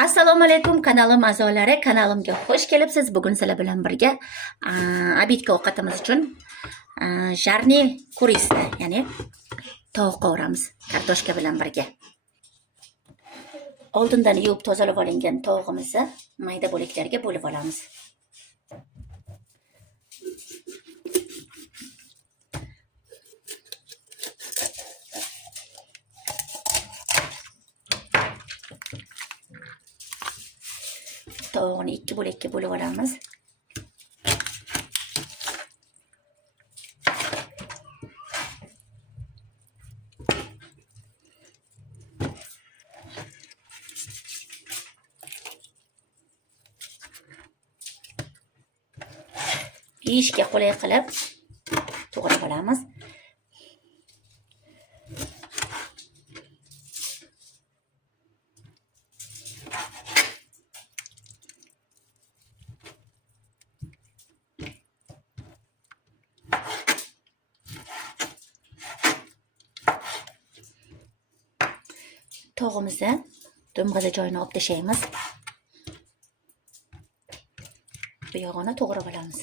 Assalomu alaykum kanalim a'zolari, kanalimga xush kelibsiz. Bugun sizlar bilan birga obedga ovqatimiz uchun jarni kurisni, ya'ni tovuq qovuramiz kartoshka bilan birga. Oldindan yuvib tozalab olingan tovuqimizni mayda bo'laklarga bo'lib olamiz. Tovuqni 2 bo'lakka bo'lib olamiz. Yeyishga qulay qilib to'g'rab olamiz. Tovuqimizni dumg'iza joyini olib tashlaymiz. Bu yog'ini to'g'rab olamiz.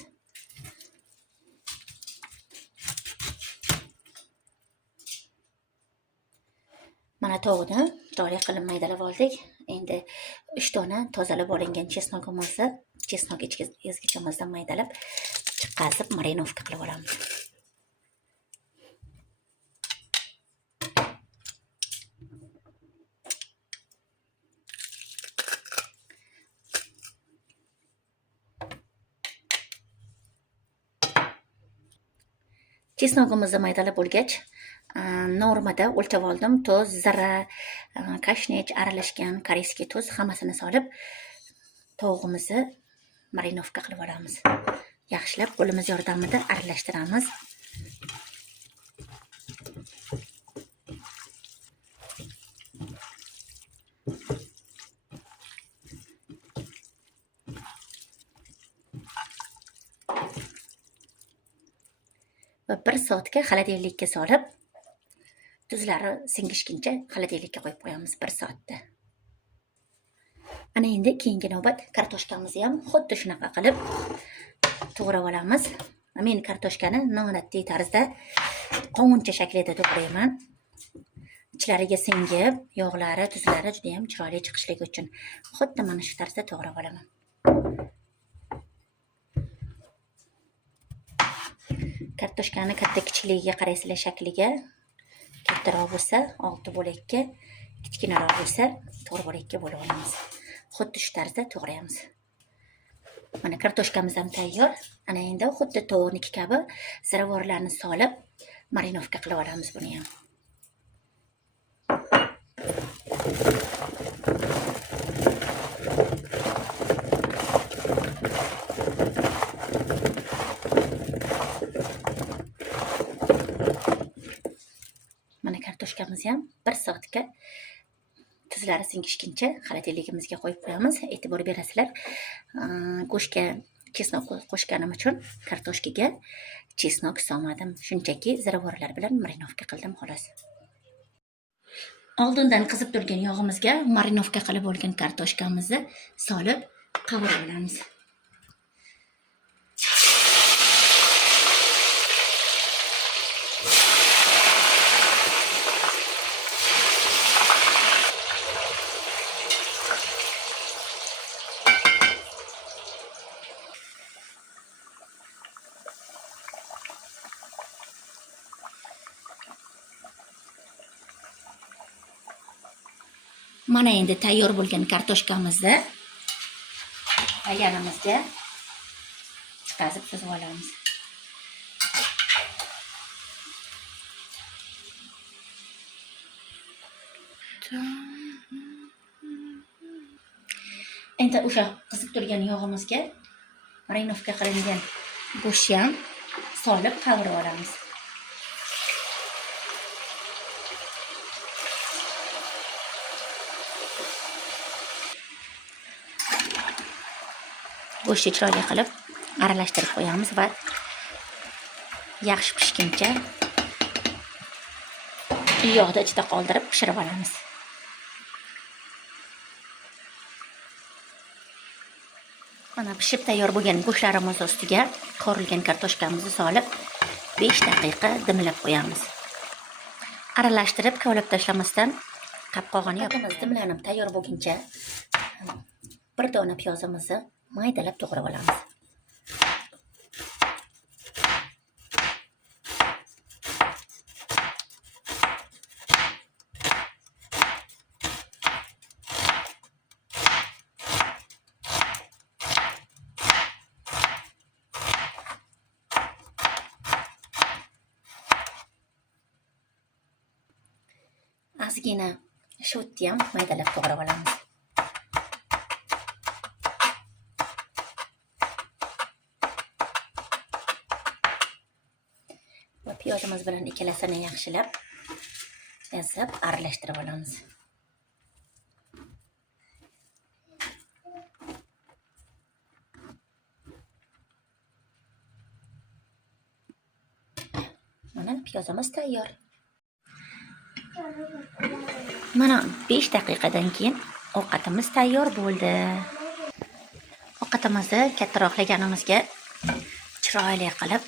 Mana tovuqni chiroyli qilib maydalab oldik. Endi 3 dona tozalab olingan chesnogimizni, chesnok ezgichimizdan maydalab, chiqazib marinovka qilib olamiz. Chesnogimizni maydalab bo'lgach, normada o'lchab oldim. Tuz, zira, kashnich, aralashgan koreyskiy tuz hammasini solib, tovuqimizni marinovka qilib olamiz. Yaxshilab qo'limiz yordamida aralashtiramiz. Va 1 soatga xolodilnikka solib, tuzlari singishguncha xolodilnikka qo'yib qo'yamiz 1 soatda. Ana endi keyingi navbat kartoshkamizni ham xuddi shunaqa qilib to'g'rab olamiz. Men kartoshkani noodatiy tarzda qovuncha shaklida to'g'rayman. Ichlariga singib, yog'lari, tuzlari juda ham chiroyli chiqishligi uchun xuddi mana shu tarzda to'g'rab olaman. Kartoshkani katta-kichikligiga qaraysizlar shakliga. Kattaroq bo'lsa 6 bo'lakka, kichkinaroq bo'lsa 4 bo'lakka bo'lib olamiz. Xuddi shu tarzda to'g'rayamiz. Mana kartoshkamiz ham tayyor. Ana endi xuddi tovuqniki kabi ziravorlarni solib marinovka qilib olamiz buni ham. Mana kartoshkamizni ham 1 soatga tuzlari singishguncha xolodilnikimizga qo'yib qo'yamiz. E'tibor berasizlar. Go'shtga chesnok qo'shganim uchun kartoshkaga chesnok solmadim. Shunchaki ziravorlar bilan marinovka qildim xolos. Oldindan qizib turgan yog'imizga marinovka qilib olgan kartoshkamizni solib qovurib olamiz. Mana endi tayyor bo'lgan kartoshkamizni ayganimizga chiqazib suzib olamiz. Endi o'sha qizib turgan yog'imizga marinovka qilingan go'shtni ham solib qovurib olamiz. Go'shtni chiroyli qilib aralashtirib qo'yamiz va yaxshi pishguncha yog'da ichida qoldirib pishirib olamiz. Mana pishib tayyor bo'lgan go'shtlarimiz ustiga qovurilgan kartoshkamizni solib 5 daqiqa dimlab qo'yamiz. Aralashtirib kovlab tashlamasdan qopqog'ini yopamiz. Dimlanib tayyor bo'lguncha bir dona piyozimizni maydalab to'g'rab olamiz. Ozgina shotni ham maydalab to'g'rab olamiz. Va piyozimiz bilan ikkalasini yaxshilab ezib aralashtirib olamiz. Mana piyozimiz tayyor. Mana 5 daqiqadan keyin ovqatimiz tayyor bo'ldi. Ovqatimizni kattaroqlaganimizga chiroyli qilib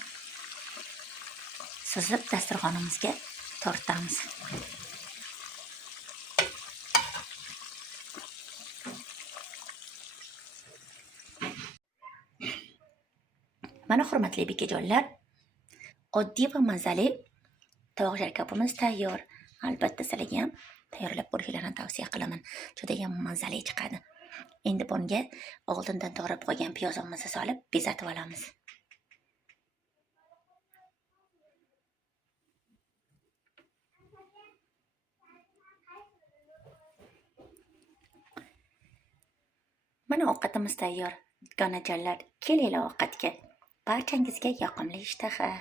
sizib dasturxonimizga tortamiz. Mana hurmatli bekajonlar, oddiy va mazali tovuq sharkopimiz tayyor. Albatta sizlarga ham tayyorlab ko'rishlarini tavsiya qilaman. Juda ham mazali chiqadi. Endi bunga oldindan to'g'rab qo'ygan piyozimizni solib bezatib olamiz. Mana ovqatimiz tayyor. Donajonlar, kelinglar ovqatga. Barchangizga yoqimli ishtaha.